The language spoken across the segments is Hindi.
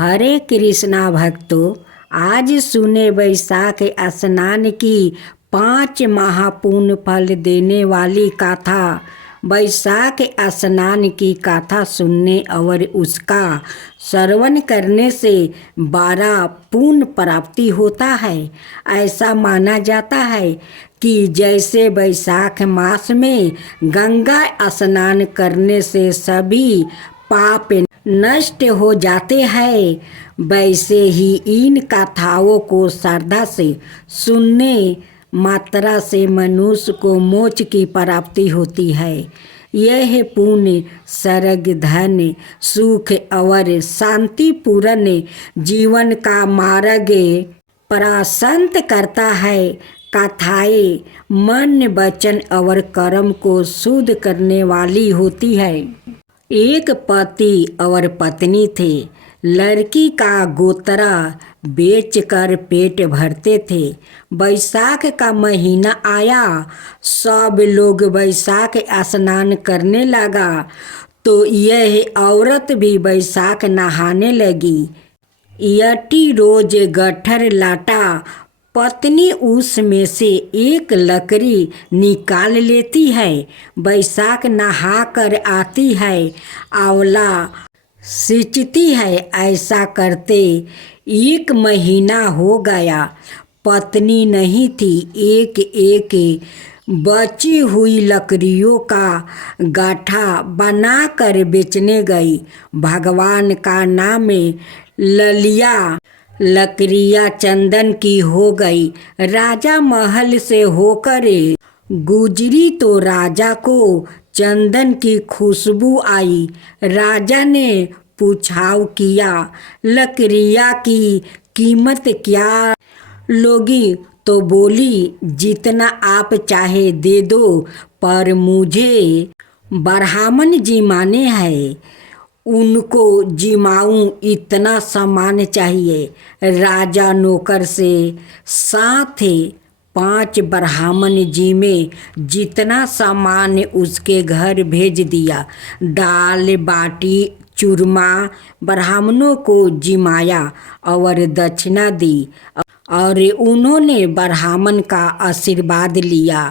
हरे कृष्णा भक्तों, आज सुने वैशाख स्नान की 5 महापुण्य फल देने वाली गाथा। वैशाख स्नान की गाथा सुनने और उसका श्रवण करने से 12 पुण्य प्राप्ति होता है। ऐसा माना जाता है कि जैसे वैशाख मास में गंगा स्नान करने से सभी पाप नष्ट हो जाते हैं, वैसे ही इन कथाओं को श्रद्धा से सुनने मात्रा से मनुष्य को मोक्ष की प्राप्ति होती है। यह पुण्य स्वर्ग, धन, सुख और शांतिपूर्ण जीवन का मार्ग प्रशस्त करता है। कथाएं मन, वचन और कर्म को शुद्ध करने वाली होती है। एक पति और पत्नी थे। लड़की का गोतरा बेचकर पेट भरते थे। वैशाख का महीना आया, सब लोग वैशाख स्नान करने लगा तो यह औरत भी वैशाख नहाने लगी। यटी रोज गट्ठर लाटा पत्नी उसमें से एक लकड़ी निकाल लेती है। वैशाख नहा कर आती है, आंवला सींचती है। ऐसा करते 1 महीना हो गया। पत्नी नहीं थी। एक एक बची हुई लकड़ियों का गाठा बनाकर बेचने गई। भगवान का नाम ललिया लकड़ियाँ चंदन की हो गई। राजा महल से होकर गुजरी तो राजा को चंदन की खुशबू आई। राजा ने पूछाव किया, लकड़ियाँ की कीमत क्या लोगी? तो बोली, जितना आप चाहे दे दो, पर मुझे ब्राह्मण जी माने हैं, उनको जिमाऊं इतना सामान चाहिए। राजा नौकर से साथ 5 ब्राह्मण जी में जितना सामान उसके घर भेज दिया। दाल बाटी चूरमा ब्राह्मणों को जिमाया और दक्षिणा दी और उन्होंने ब्राह्मण का आशीर्वाद लिया।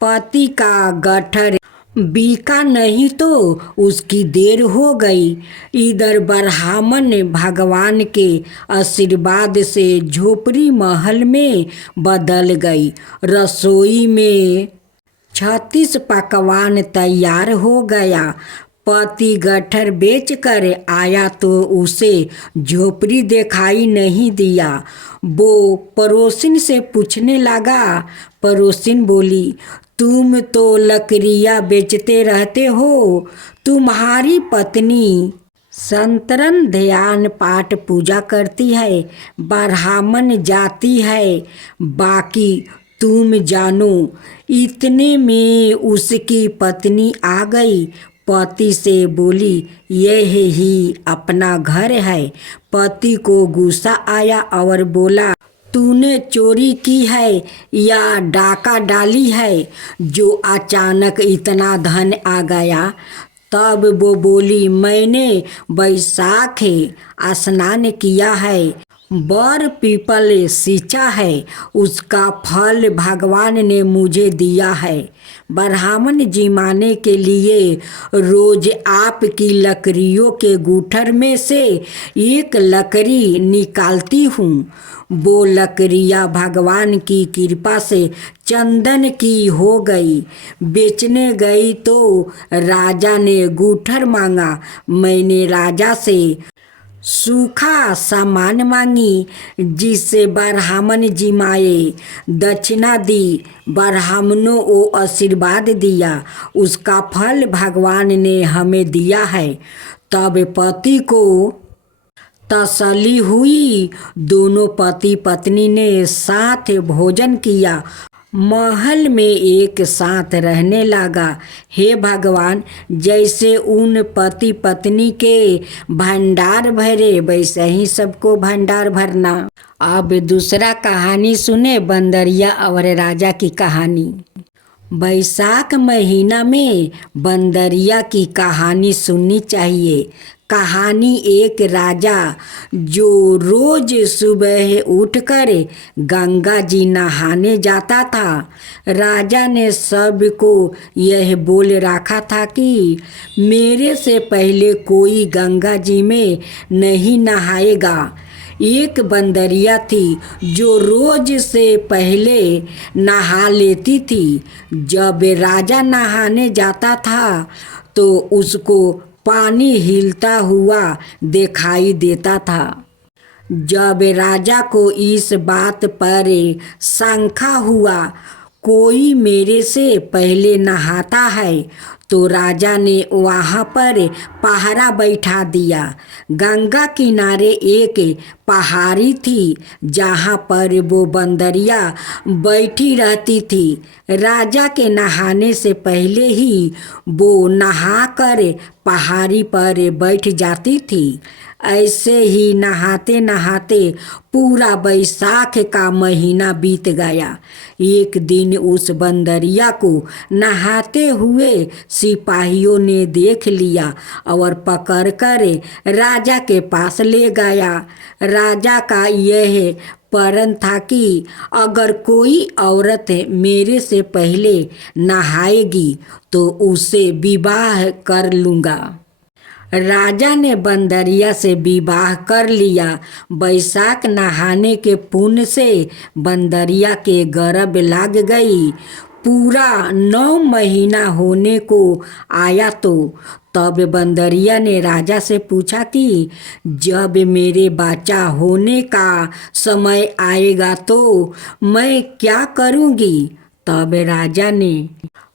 पति का गट्ठर बिका नहीं तो उसकी देर हो गई। इधर ब्राह्मण भगवान के आशीर्वाद से झोपड़ी महल में बदल गई। रसोई में 36 पकवान तैयार हो गया। पति गट्ठर बेचकर आया तो उसे झोपड़ी दिखाई नहीं दिया। वो पड़ोसिन से पूछने लगा। पड़ोसिन बोली, तुम तो लकड़ियाँ बेचते रहते हो, तुम्हारी पत्नी संतरन ध्यान पाठ पूजा करती है, ब्राह्मण जाती है, बाकी तुम जानो। इतने में उसकी पत्नी आ गई। पति से बोली, यह ही अपना घर है। पति को गुस्सा आया और बोला, तूने चोरी की है या डाका डाली है जो अचानक इतना धन आ गया? तब वो बोली, मैंने वैशाख स्नान किया है, बर पीपल सींचा है, उसका फल भगवान ने मुझे दिया है। ब्राह्मण जिमाने के लिए रोज आपकी लकड़ियों के गूठर में से एक लकड़ी निकालती हूँ। वो लकड़ियाँ भगवान की कृपा से चंदन की हो गई। बेचने गई तो राजा ने गूठर मांगा। मैंने राजा से सूखा सामान मांगी, जिससे ब्राह्मण जिमाए। दक्षिणा दी, ब्राह्मणों को आशीर्वाद दिया, उसका फल भगवान ने हमें दिया है। तब पति को तसल्ली हुई। दोनों पति पत्नी ने साथ भोजन किया, महल में एक साथ रहने लगा। हे भगवान, जैसे उन पति पत्नी के भंडार भरे, वैसे ही सबको भंडार भरना। अब दूसरा कहानी सुने, बंदरिया और राजा की कहानी। बैसाख महीना में बंदरिया की कहानी सुननी चाहिए। कहानी एक राजा जो रोज सुबह उठकर गंगा जी नहाने जाता था। राजा ने सबको यह बोल रखा था कि मेरे से पहले कोई गंगा जी में नहीं नहाएगा। एक बंदरिया थी जो रोज से पहले नहा लेती थी। जब राजा नहाने जाता था तो उसको पानी हिलता हुआ दिखाई देता था। जब राजा को इस बात पर शंका हुआ कोई मेरे से पहले नहाता है तो राजा ने वहाँ पर पहरा बैठा दिया। गंगा किनारे एक पहाड़ी थी जहाँ पर वो बंदरिया बैठी रहती थी। राजा के नहाने से पहले ही वो नहाकर पहाड़ी पर बैठ जाती थी। ऐसे ही नहाते नहाते पूरा बैसाख का महीना बीत गया। एक दिन उस बंदरिया को नहाते हुए सिपाहियों ने देख लिया और पकड़कर राजा के पास ले गया। राजा का यह प्रण था कि अगर कोई औरत मेरे से पहले नहाएगी तो उसे विवाह कर लूँगा। राजा ने बंदरिया से विवाह कर लिया। बैसाख नहाने के पुण्य से बंदरिया के गर्भ लग गई। पूरा 9 महीना होने को आया तो तब बंदरिया ने राजा से पूछा कि जब मेरे बच्चा होने का समय आएगा तो मैं क्या करूँगी। तब राजा ने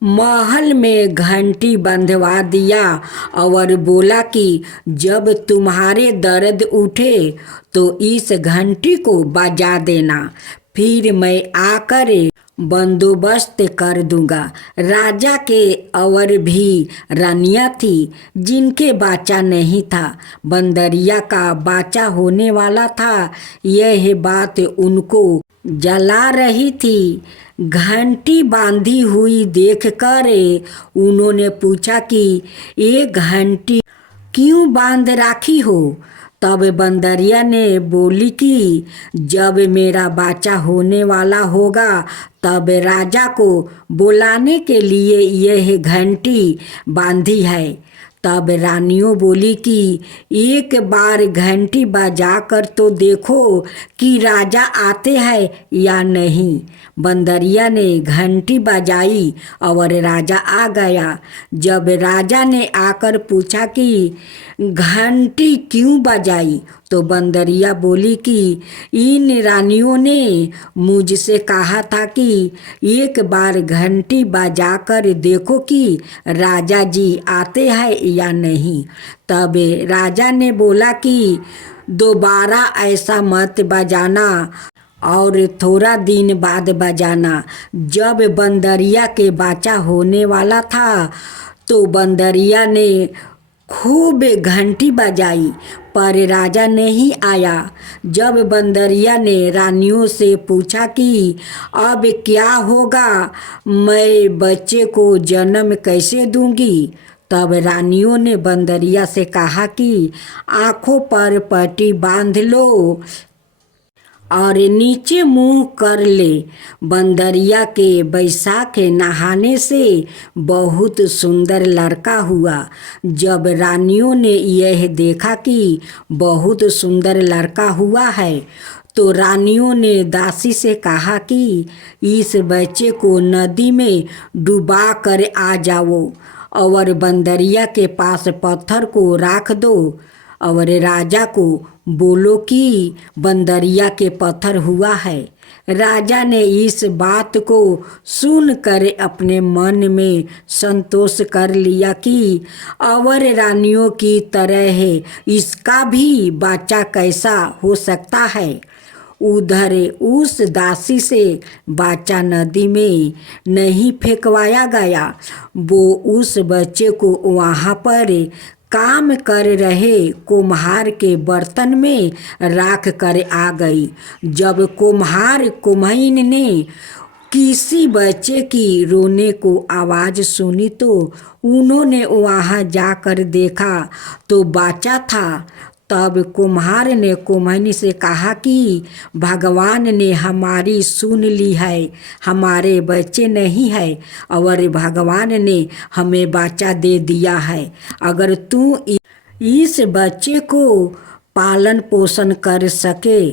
महल में घंटी बंधवा दिया और बोला कि जब तुम्हारे दर्द उठे तो इस घंटी को बजा देना, फिर मैं आकर बंदोबस्त कर दूंगा। राजा के और भी रानियां थी जिनके बच्चा नहीं था। बंदरिया का बच्चा होने वाला था। यह बात उनको जला रही थी। घंटी बांधी हुई देखकर उन्होंने पूछा कि ये घंटी क्यों बांध रखी हो। तब बंदरिया ने बोली कि जब मेरा बच्चा होने वाला होगा तब राजा को बुलाने के लिए यह घंटी बांधी है। तब रानियों बोली कि एक बार घंटी बजाकर तो देखो कि राजा आते हैं या नहीं। बंदरिया ने घंटी बजाई और राजा आ गया। जब राजा ने आकर पूछा कि घंटी क्यों बजाई तो बंदरिया बोली कि इन रानियों ने मुझसे कहा था कि एक बार घंटी बजाकर देखो कि राजा जी आते हैं या नहीं। तब राजा ने बोला कि दोबारा ऐसा मत बजाना और थोड़ा दिन बाद बजाना। जब बंदरिया के बच्चा होने वाला था तो बंदरिया ने खूब घंटी बजाई पर राजा नहीं आया। जब बंदरिया ने रानियों से पूछा कि अब क्या होगा, मैं बच्चे को जन्म कैसे दूंगी। तब रानियों ने बंदरिया से कहा कि आँखों पर पट्टी बांध लो और नीचे मुंह कर ले। बंदरिया के बैसाख नहाने से बहुत सुंदर लड़का हुआ। जब रानियों ने यह देखा कि बहुत सुंदर लड़का हुआ है तो रानियों ने दासी से कहा कि इस बच्चे को नदी में डुबा कर आ जाओ और बंदरिया के पास पत्थर को रख दो और राजा को बोलो कि बंदरिया के पत्थर हुआ है। राजा ने इस बात को सुनकर अपने मन में संतोष कर लिया कि और रानियों की तरह इसका भी बच्चा कैसा हो सकता है। उधर उस दासी से बच्चा नदी में नहीं फेंकवाया गया। वो उस बच्चे को वहाँ पर काम कर रहे कुम्हार के बर्तन में रख कर आ गई। जब कुम्हार कुम्हाइन ने किसी बच्चे की रोने को आवाज़ सुनी तो उन्होंने वहाँ जाकर देखा तो बच्चा था। तब कुम्हार ने कुम्हनी से कहा कि भगवान ने हमारी सुन ली है, हमारे बच्चे नहीं है और भगवान ने हमें बच्चा दे दिया है। अगर तू इस बच्चे को पालन पोषण कर सके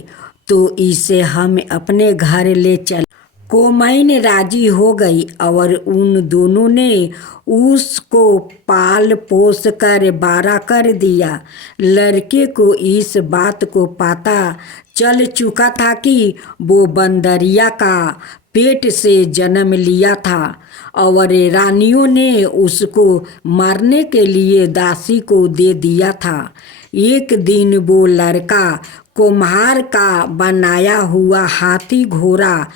तो इसे हम अपने घर ले चल। कोमैन राजी हो गई और उन दोनों ने उसको पाल पोस कर बड़ा कर दिया। लड़के को इस बात को पता चल चुका था कि वो बंदरिया का पेट से जन्म लिया था और रानियों ने उसको मारने के लिए दासी को दे दिया था। एक दिन वो लड़का कुम्हार का बनाया हुआ हाथी घोड़ा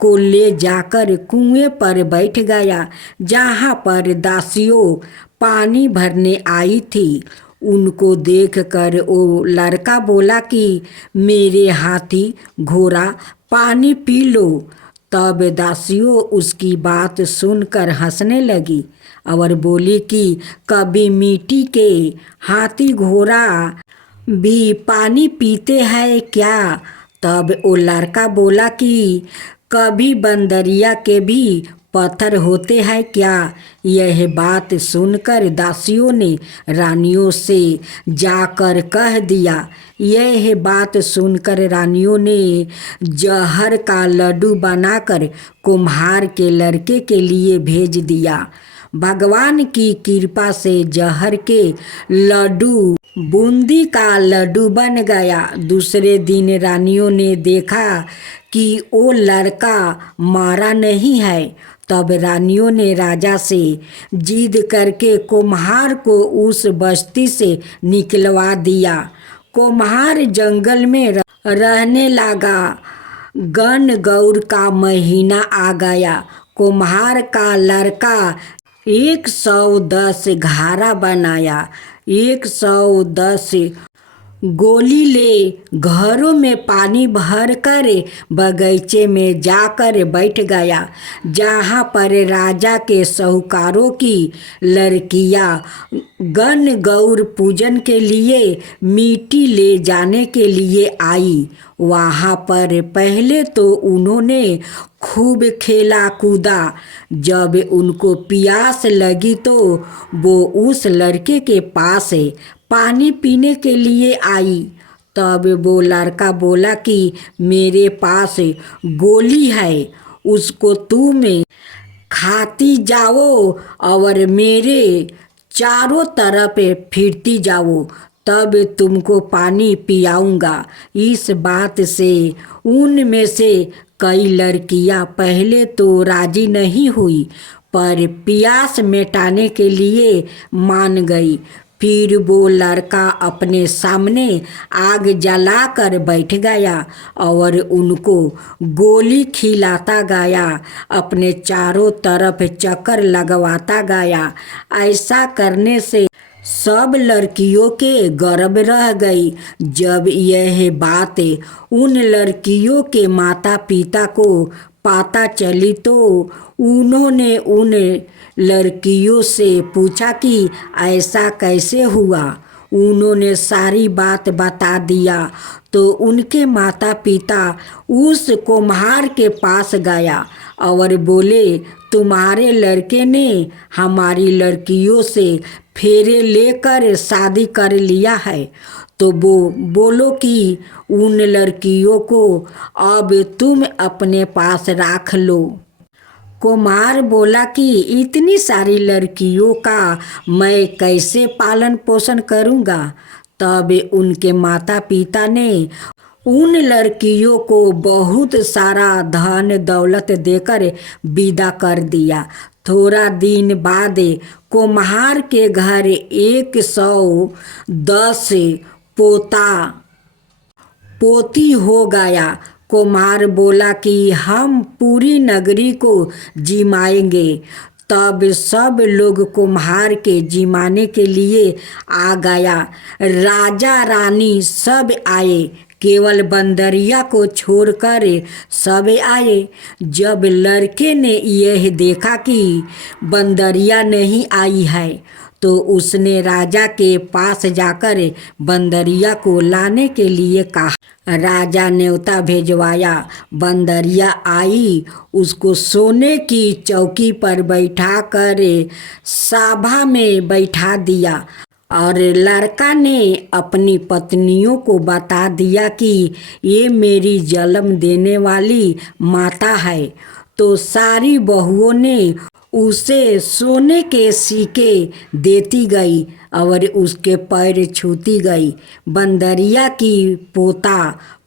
को ले जाकर कुएं पर बैठ गया, जहाँ पर दासियों पानी भरने आई थी। उनको देखकर वो लड़का बोला कि मेरे हाथी घोड़ा पानी पी लो। तब दासियों उसकी बात सुनकर हंसने लगी और बोली कि कभी मिट्टी के हाथी घोड़ा भी पानी पीते हैं क्या? तब वो लड़का बोला कि कभी बंदरिया के भी पत्थर होते हैं क्या? यह बात सुनकर दासियों ने रानियों से जाकर कह दिया। यह बात सुनकर रानियों ने जहर का लड्डू बनाकर कुम्हार के लड़के के लिए भेज दिया। भगवान की कृपा से जहर के लड्डू बूंदी का लड्डू बन गया। दूसरे दिन रानियों ने देखा कि वो लड़का मारा नहीं है। तब रानियों ने राजा से जिद करके कुम्हार को उस बस्ती से निकलवा दिया। कुम्हार जंगल में रहने लगा। गण गौर का महीना आ गया। कुम्हार का लड़का 110 घारा बनाया, 110 गोली ले घरों में पानी भर कर बगीचे में जाकर बैठ गया, जहाँ पर राजा के साहूकारों की लड़कियाँ गण गौर पूजन के लिए मिट्टी ले जाने के लिए आई। वहाँ पर पहले तो उन्होंने खूब खेला कूदा। जब उनको प्यास लगी तो वो उस लड़के के पास पानी पीने के लिए आई। तब वो लड़का बोला कि मेरे पास गोली है, उसको तुम खाती जाओ और मेरे चारों तरफ फिरती जाओ, तब तुमको पानी पियाऊंगा। इस बात से उनमें से कई लड़कियां पहले तो राजी नहीं हुई, पर प्यास मिटाने के लिए मान गई। फिर वो लड़का अपने सामने आग जलाकर बैठ गया और उनको गोली खिलाता गया, अपने चारों तरफ चक्कर लगवाता गया। ऐसा करने से सब लड़कियों के गर्भ रह गई। जब यह बात उन लड़कियों के माता पिता को पता चली तो उन्होंने उन लड़कियों से पूछा कि ऐसा कैसे हुआ। उन्होंने सारी बात बता दिया तो उनके माता पिता उस कुम्हार के पास गया और बोले तुम्हारे लड़के ने हमारी लड़कियों से फेरे लेकर शादी कर लिया है, तो वो बोलो कि उन लड़कियों को अब तुम अपने पास रख लो। कुम्हार बोला कि इतनी सारी लड़कियों का मैं कैसे पालन पोषण करूँगा। तब उनके माता पिता ने उन लड़कियों को बहुत सारा धन दौलत देकर विदा कर दिया। थोड़ा दिन बाद कुम्हार के घर 110 पोता पोती हो गया। कुम्हार बोला कि हम पूरी नगरी को जिमाएंगे। तब सब लोग कुम्हार के जिमाने के लिए आ गया। राजा रानी सब आए। केवल बंदरिया को छोड़कर सब आए। जब लड़के ने यह देखा कि बंदरिया नहीं आई है तो उसने राजा के पास जाकर बंदरिया को लाने के लिए कहा। राजा न्योता भेजवाया। बंदरिया आई, उसको सोने की चौकी पर बैठा कर सभा में बैठा दिया और लड़का ने अपनी पत्नियों को बता दिया कि ये मेरी जन्म देने वाली माता है। तो सारी बहुओं ने उसे सोने के सिक्के देती गई और उसके पैर छूती गई। बंदरिया की पोता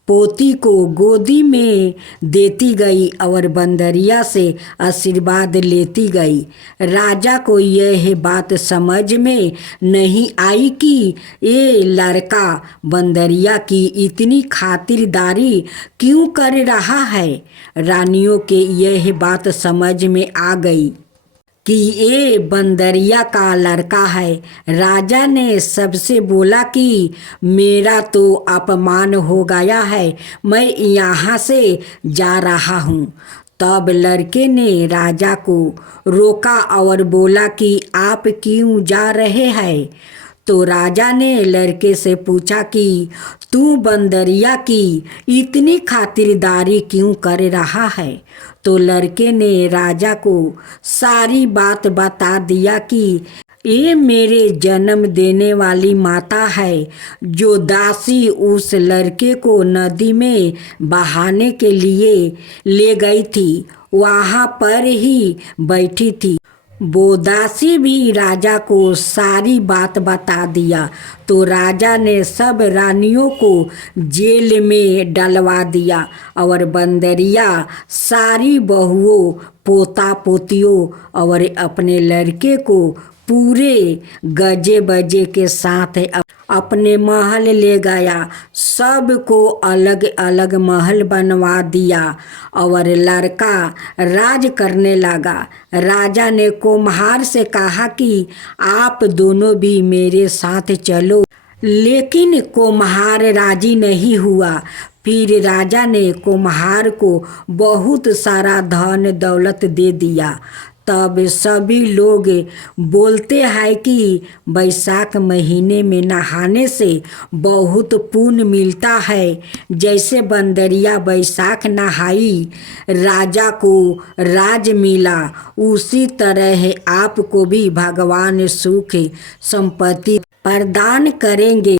पोती को गोदी में देती गई और बंदरिया से आशीर्वाद लेती गई। राजा को यह बात समझ में नहीं आई कि ये लड़का बंदरिया की इतनी खातिरदारी क्यों कर रहा है। रानियों के यह बात समझ में आ गई कि ये बंदरिया का लड़का है। राजा ने सबसे बोला कि मेरा तो अपमान हो गया है, मैं यहाँ से जा रहा हूँ। तब लड़के ने राजा को रोका और बोला कि आप क्यों जा रहे हैं। तो राजा ने लड़के से पूछा कि तू बंदरिया की इतनी खातिरदारी क्यों कर रहा है। तो लड़के ने राजा को सारी बात बता दिया कि ये मेरे जन्म देने वाली माता है। जो दासी उस लड़के को नदी में बहाने के लिए ले गई थी वहाँ पर ही बैठी थी। वो दासी भी राजा को सारी बात बता दिया। तो राजा ने सब रानियों को जेल में डलवा दिया और बंदरिया सारी बहुओं पोता पोतियों और अपने लड़के को पूरे गजे बजे के साथ अपने महल ले गया। सबको अलग अलग महल बनवा दिया और लड़का राज करने लगा। राजा ने कुम्हार से कहा कि आप दोनों भी मेरे साथ चलो, लेकिन कुम्हार राजी नहीं हुआ। फिर राजा ने कुम्हार को बहुत सारा धन दौलत दे दिया। तब सभी लोग बोलते हैं कि बैसाख महीने में नहाने से बहुत पुण्य मिलता है। जैसे बंदरिया बैसाख नहाई राजा को राज मिला, उसी तरह आपको भी भगवान सुख संपत्ति प्रदान करेंगे।